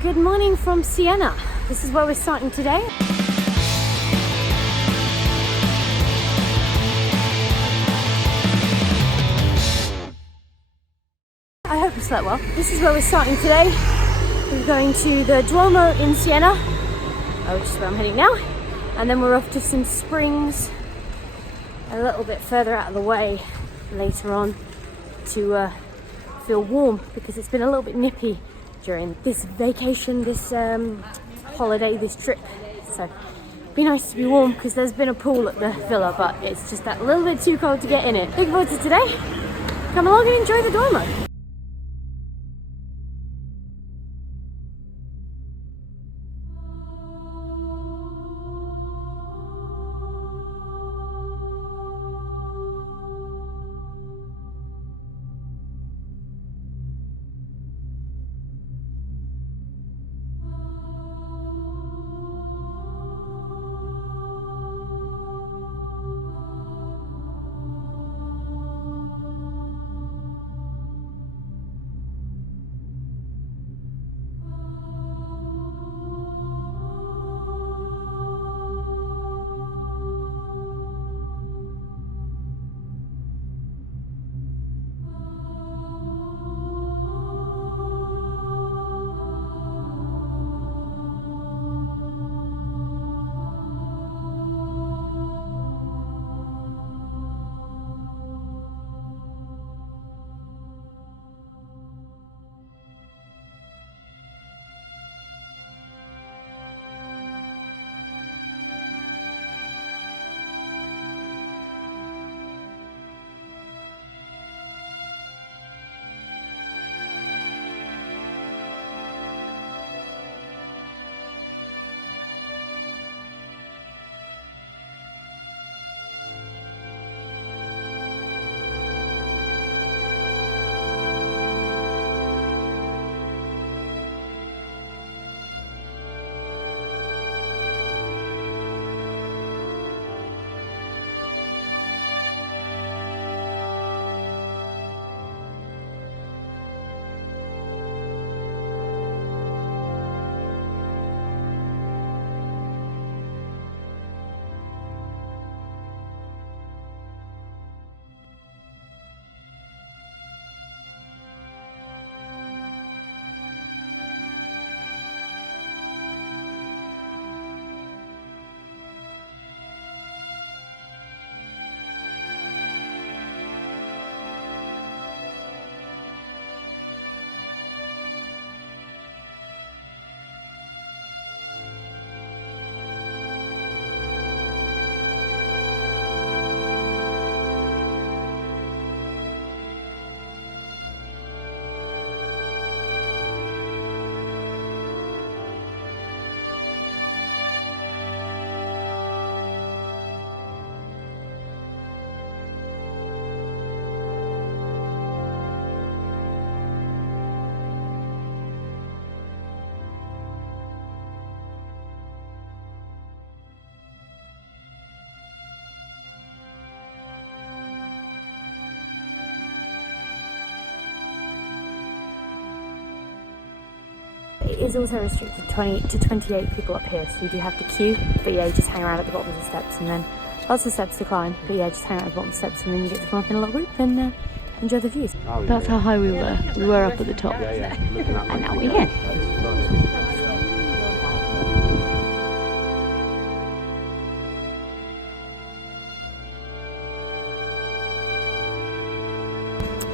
Good morning from Siena. This is where we're starting today. I hope you slept well. This is where we're starting today. We're going to the Duomo in Siena, which is where I'm heading now. And then we're off to some springs a little bit further out of the way later on to feel warm, because it's been a little bit nippy during this vacation, this holiday, this trip. So it'd be nice to be warm, because there's been a pool at the villa, but it's just that little bit too cold to get in it. Looking forward to today. Come along and enjoy the Duomo. It is also restricted 20 to 28 people up here, so you do have to queue. But yeah, you just hang around at the bottom of the steps, and then lots of steps to climb. But yeah, just hang out at the bottom of the steps, and then you get to come up in a little group and enjoy the views. Oh, yeah. That's how high we were. We were up at the top, and now we're here.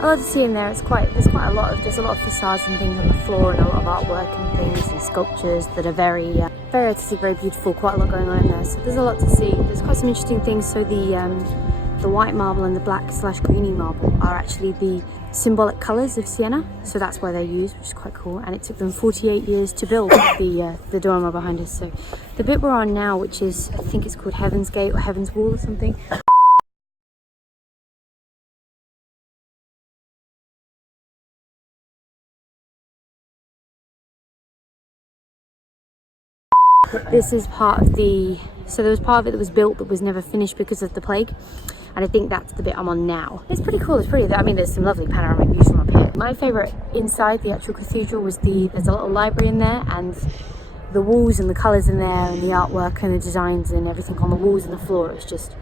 I love to see in there. There's quite a lot of facades and things on the floor, and a lot of artwork and things and sculptures that are very artistic, very beautiful. Quite a lot going on in there. So there's a lot to see. There's quite some interesting things. So the white marble and the black/greeny marble are actually the symbolic colours of Siena. So that's where they're used, which is quite cool. And it took them 48 years to build the Duomo behind us. So the bit we're on now, which is, I think it's called Heaven's Gate or Heaven's Wall or something. This is part of the, so there was part of it that was built that was never finished because of the plague, and I think that's the bit I'm on now. It's pretty cool. It's pretty, I mean, there's some lovely panoramic views from up here. My favourite inside the actual cathedral was there's a little library in there, and the walls and the colours in there and the artwork and the designs and everything on the walls and the floor is just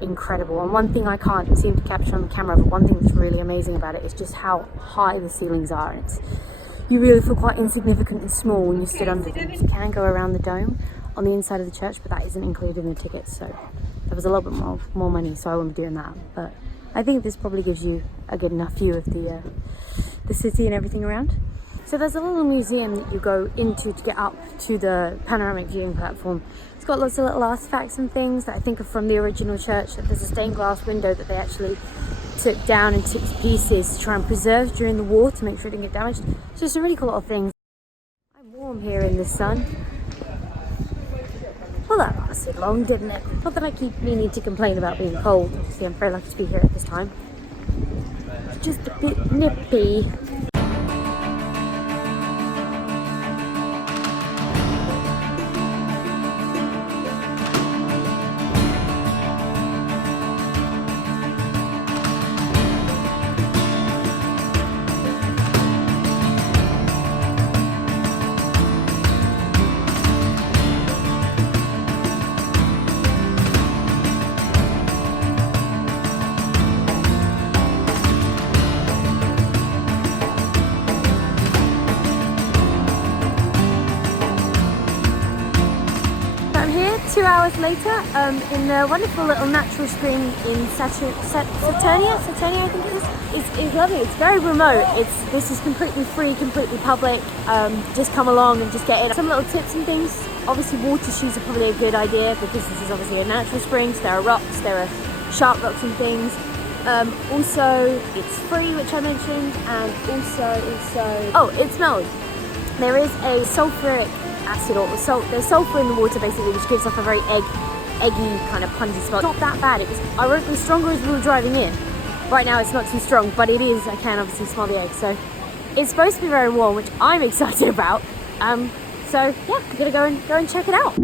incredible. And one thing I can't seem to capture on the camera, but one thing that's really amazing about it is just how high the ceilings are. And you really feel quite insignificant and small when you stood under them. You can go around the dome on the inside of the church, but that isn't included in the tickets, so that was a little bit more money, so I won't be doing that. But I think this probably gives you a good enough view of the city and everything around. So there's a little museum that you go into to get up to the panoramic viewing platform. It's got lots of little artifacts and things that I think are from the original church. There's a stained glass window that they actually took down and took to pieces to try and preserve during the war to make sure it didn't get damaged. So some really cool little things. I'm warm here in the sun. Well, that lasted long, didn't it? Not that I keep meaning to complain about being cold. Obviously, I'm very lucky to be here at this time. It's just a bit nippy. I'm here 2 hours later in the wonderful little natural spring in Saturnia, I think it is. It's lovely. It's very remote. This is completely free, completely public. Just come along and just get in. Some little tips and things. Obviously, water shoes are probably a good idea because this is obviously a natural spring. So there are rocks, there are sharp rocks and things. Also, it's free, which I mentioned, and also it smells. There is a sulfuric acid or salt. There's sulfur in the water basically, which gives off a very eggy kind of pungent smell. It's not that bad. It was ironically stronger as we were driving in. Right now it's not too strong, but it is. I can obviously smell the egg, so it's supposed to be very warm, which I'm excited about. So yeah, I'm gonna go and check it out.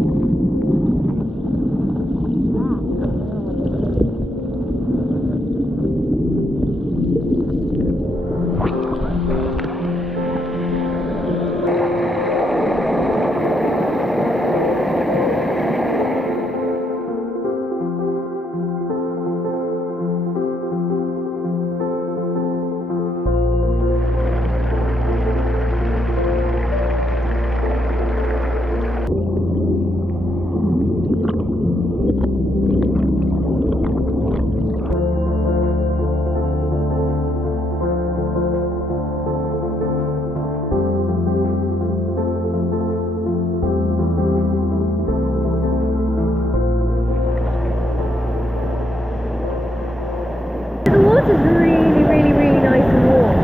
The water's really nice and warm.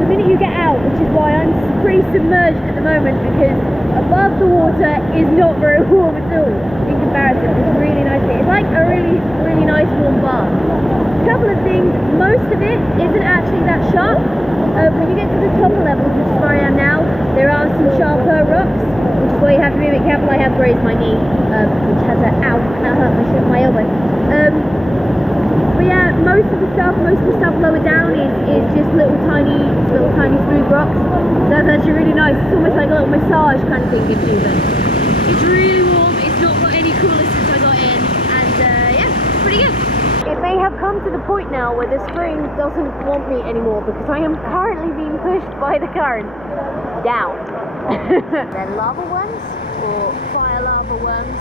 The minute you get out, which is why I'm pretty submerged at the moment, because above the water is not very warm at all in comparison. It's really nice here. It's like a really nice warm bath. A couple of things, most of it isn't actually that sharp. When you get to the top levels, which is where I am now, there are some sharper rocks, which is why you have to be a bit careful. I have grazed my knee, which has that hurt my elbow. But yeah, most of the stuff lower down is just little tiny smooth rocks. So that's actually really nice. It's almost like a little massage kind of thing gives you. But it's really warm. It's not got any cooler since I got in, and yeah, pretty good. It may have come to the point now where the spring doesn't want me anymore because I am currently being pushed by the current down. They're lava worms or fire lava worms.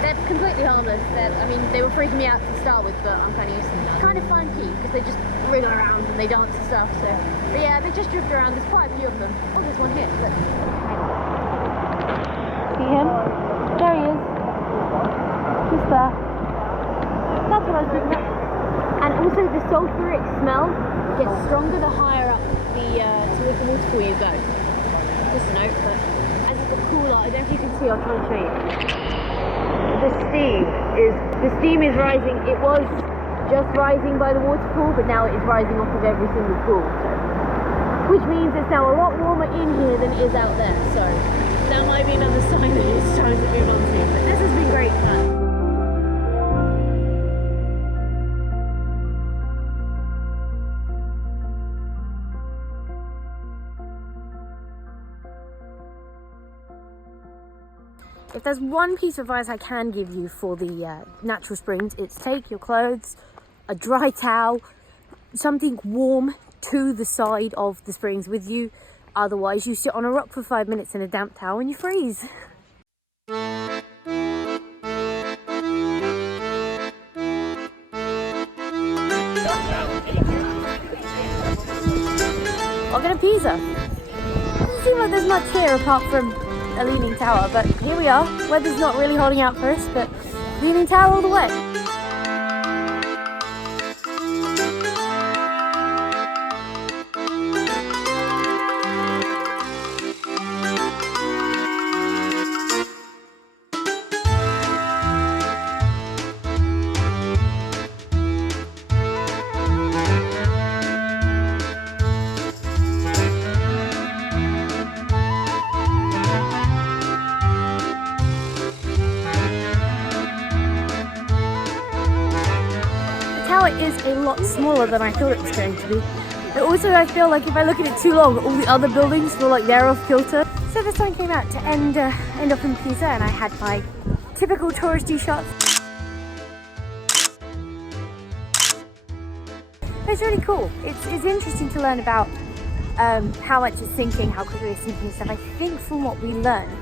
They're completely harmless. I mean, they were freaking me out to start with, but I'm kind of used to them now. It's kind of funky because they just wriggle around and they dance and stuff. So, but yeah, they just drift around. There's quite a few of them. Oh, there's one here. Look. See him? There he is. Just there. That's what I was looking at. And also, the sulfuric smell gets stronger the higher up towards the waterfall you go. Just a note, but as it got cooler, I don't know if you can see. I'll try and show you. The steam is rising. It was just rising by the waterfall, but now it is rising off of every single pool. So, which means it's now a lot warmer in here than it is out there. So that might be another sign that it's time to move on to. But this has been great fun. If there's one piece of advice I can give you for the natural springs, it's take your clothes, a dry towel, something warm to the side of the springs with you. Otherwise, you sit on a rock for 5 minutes in a damp towel and you freeze. Welcome to Pisa. Doesn't seem like there's much here apart from a leaning tower, but here we are. Weather's not really holding out for us, but leaning tower all the way. It is a lot smaller than I thought it was going to be. But also I feel like if I look at it too long, all the other buildings feel like they're off kilter. So the sun came out to end up in Pisa, and I had my typical touristy shots. It's really cool. It's interesting to learn about how much it's sinking, how quickly it's sinking and stuff. I think from what we learned,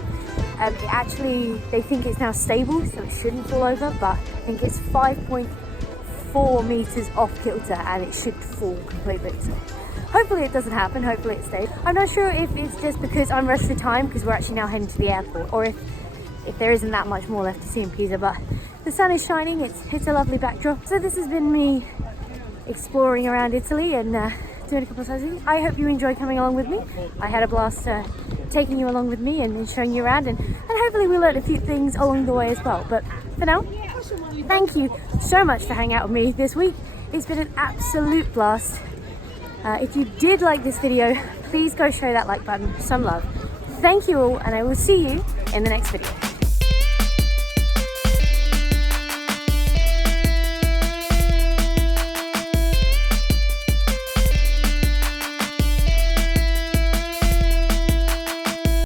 they think it's now stable, so it shouldn't fall over, but I think it's 5.4 meters off kilter and it should fall completely. So hopefully it doesn't happen, hopefully it stays. I'm not sure if it's just because I'm rushed for time because we're actually now heading to the airport, or if there isn't that much more left to see in Pisa, but the sun is shining, it's a lovely backdrop. So this has been me exploring around Italy and doing a couple of sightseeing. I hope you enjoy coming along with me. I had a blast taking you along with me and showing you around, and hopefully we learned a few things along the way as well. But for now, thank you so much for hanging out with me this week. It's been an absolute blast. If you did like this video, please go show that like button some love. Thank you all, and I will see you in the next video.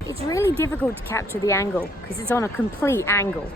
It's really difficult to capture the angle because it's on a complete angle.